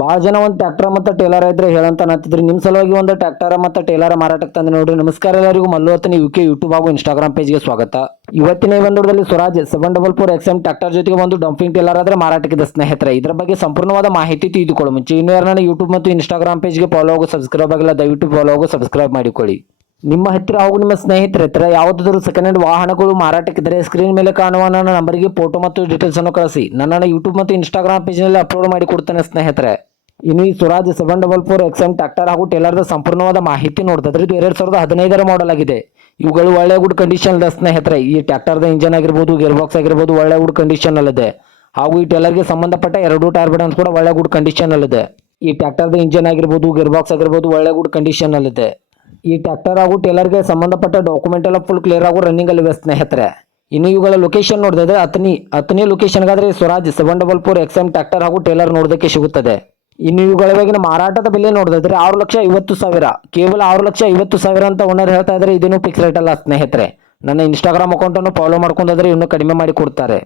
ಭಾಳ ಜನ ಒಂದು ಟ್ರ್ಯಾಕ್ಟರ್ ಮತ್ತು ಟೇಲರ್ ಇದ್ರೆ ಹೇಳಂತ ಅನ್ನತ್ತಿದ್ರಿ. ನಿಮ್ಮ ಸಲುವಾಗಿ ಒಂದು ಟ್ರ್ಯಾಕ್ಟರ್ ಮತ್ತು ಟೇಲರ್ ಮಾರಾಟಕ್ಕೆ ತಂದು ನೋಡ್ರಿ. ನಮಸ್ಕಾರ ಎಲ್ಲರಿಗೂ, ಮಲ್ಲು ಹೊತ್ತನಿ ಯುಕೆ ಯೂಟ್ಯೂಬ್ ಹಾಗೂ ಇನ್ಸ್ಟಾಗ್ರಾಮ್ ಪೇಜ್ಗೆ ಸ್ವಾಗತ. ಇವತ್ತಿನ ಈ ಒಂದು ಸ್ವರಾಜ್ 744 XM ಟ್ರ್ಯಾಕ್ಟರ್ ಜೊತೆಗೆ ಒಂದು ಡಂಪಿಂಗ್ ಟೇಲರ್ ಆದ್ರೆ ಮಾರಾಟಕ್ಕಿದೆ ಸ್ನೇಹಿತರೆ. ಇದರ ಬಗ್ಗೆ ಸಂಪೂರ್ಣವಾದ ಮಾಹಿತಿ ತಿಳಿದುಕೊಳ್ಳೋ ಮುಂಚೆ ಇನ್ನೂ ಯಾರನ್ನ ಯೂಟ್ಯೂಬ್ ಮತ್ತು ಇನ್ಸ್ಟಾಗ್ರಾಮ್ ಪೇಜ್ಗೆ ಫಾಲೋ ಆಗೋ ಸಬ್ಸ್ಕ್ರೈಬ್ ಆಗಿಲ್ಲ, ದಯವಿಟ್ಟು ಫಾಲೋ ಆಗೋ ಸಬ್ಸ್ಕ್ರೈಬ್ ಮಾಡಿಕೊಳ್ಳಿ. ನಿಮ್ಮ ಹತ್ತಿರ ಹಾಗೂ ನಿಮ್ಮ ಸ್ನೇಹಿತರ ಹತ್ತಿರ ಯಾವುದಾದರೂ ಸೆಕೆಂಡ್ ಹ್ಯಾಂಡ್ ವಾಹನಗಳು ಮಾರಾಟಕ್ಕಿದ್ದರೆ ಸ್ಕ್ರೀನ್ ಮೇಲೆ ಕಾಣುವ ನನ್ನ ನಂಬರ್ಗೆ ಫೋಟೋ ಮತ್ತು ಡೀಟೇಲ್ಸ್ ಅನ್ನು ಕಳಿಸಿ. ನನ್ನನ್ನು ಯೂಟ್ಯೂಬ್ ಮತ್ತು ಇನ್ಸ್ಟಾಗ್ರಾಮ್ ಪೇಜ್ನಲ್ಲಿ ಅಪ್ಲೋಡ್ ಮಾಡಿ ಕೊಡ್ತೇನೆ ಸ್ನೇಹಿತರೆ. ಇನ್ನು ಈ ಸ್ವರಾಜ್ 744 XM ಟ್ರ್ಯಾಕ್ಟರ್ ಹಾಗೂ ಟೇಲರ್ದ ಸಂಪೂರ್ಣವಾದ ಮಾಹಿತಿ ನೋಡಿದ್ರೆ ಇದು 2015 ಮಾಡೆಲ್ ಆಗಿದೆ. ಇವುಗಳು ಒಳ್ಳೆ ಗುಡ್ ಕಂಡೀಷನ್ ಇದೆ ಸ್ನೇಹಿತರೆ. ಈ ಟ್ರ್ಯಾಕ್ಟರ್ದ ಇಂಜನ್ ಆಗಿರ್ಬೋದು, ಗೇರ್ ಬಾಕ್ಸ್ ಆಗಿರ್ಬೋದು ಒಳ್ಳೆ ಗುಡ್ ಕಂಡೀಷನ್ ಅಲ್ಲಿದೆ. ಹಾಗೂ ಈ ಟೇಲರ್ಗೆ ಸಂಬಂಧಪಟ್ಟ 2 ಟೈರ್ ಬಟನ್ಸ್ ಕೂಡ ಒಳ್ಳೆ ಗುಡ್ ಕಂಡೀಷನ್ ಅಲ್ಲಿದೆ. ಈ ಟ್ರ್ಯಾಕ್ಟರ್ದ ಇಂಜನ್ ಆಗಿರ್ಬೋದು, ಗೇರ್ ಬಾಕ್ಸ್ ಆಗಿರ್ಬೋದು ಒಳ್ಳೆ ಗುಡ್ ಕಂಡೀಷನ್ ಅಲ್ಲಿದೆ. ಈ ಟ್ರ್ಯಾಕ್ಟರ್ ಹಾಗೂ ಟೇಲರ್ಗೆ ಸಂಬಂಧಪಟ್ಟ ಡಾಕ್ಯುಮೆಂಟ್ ಎಲ್ಲ ಫುಲ್ ಕ್ಲಿಯರ್ ಹಾಗೂ ರನ್ನಿಂಗ್ ಅಲ್ಲಿವೆ ಸ್ನೇಹಿತರೆ. ಇನ್ನು ಇವುಗಳ ಲೊಕೇಶನ್ ನೋಡಿದ್ರೆ ಅತನಿ ಲೊಕೇಶನ್ಗಾದ್ರೆ ಸ್ವರಾಜ್ 744 XM ಟ್ರ್ಯಾಕ್ಟರ್ ಹಾಗೂ ಟೇಲರ್ ನೋಡೋದಕ್ಕೆ ಸಿಗುತ್ತದೆ. ಇನ್ನು ಇವುಗಳ ಇವಾಗಿನ ಮಾರಾಟದ ಬೆಲೆ ನೋಡಿದ್ರೆ 6,50,000, ಕೇವಲ 6,50,000 ಅಂತ ಓನರ್ ಹೇಳ್ತಾ ಇದ್ದಾರೆ. ಇದೇನು ಫಿಕ್ಸ್ ರೇಟ್ ಅಲ್ಲ ಸ್ನೇಹಿತರೆ. ನನ್ನ ಇನ್ಸ್ಟಾಗ್ರಾಮ್ ಅಕೌಂಟನ್ನು ಫಾಲೋ ಮಾಡ್ಕೊಂಡ್ರೆ ಇನ್ನೂ ಕಡಿಮೆ ಮಾಡಿ ಕೊಡ್ತಾರೆ.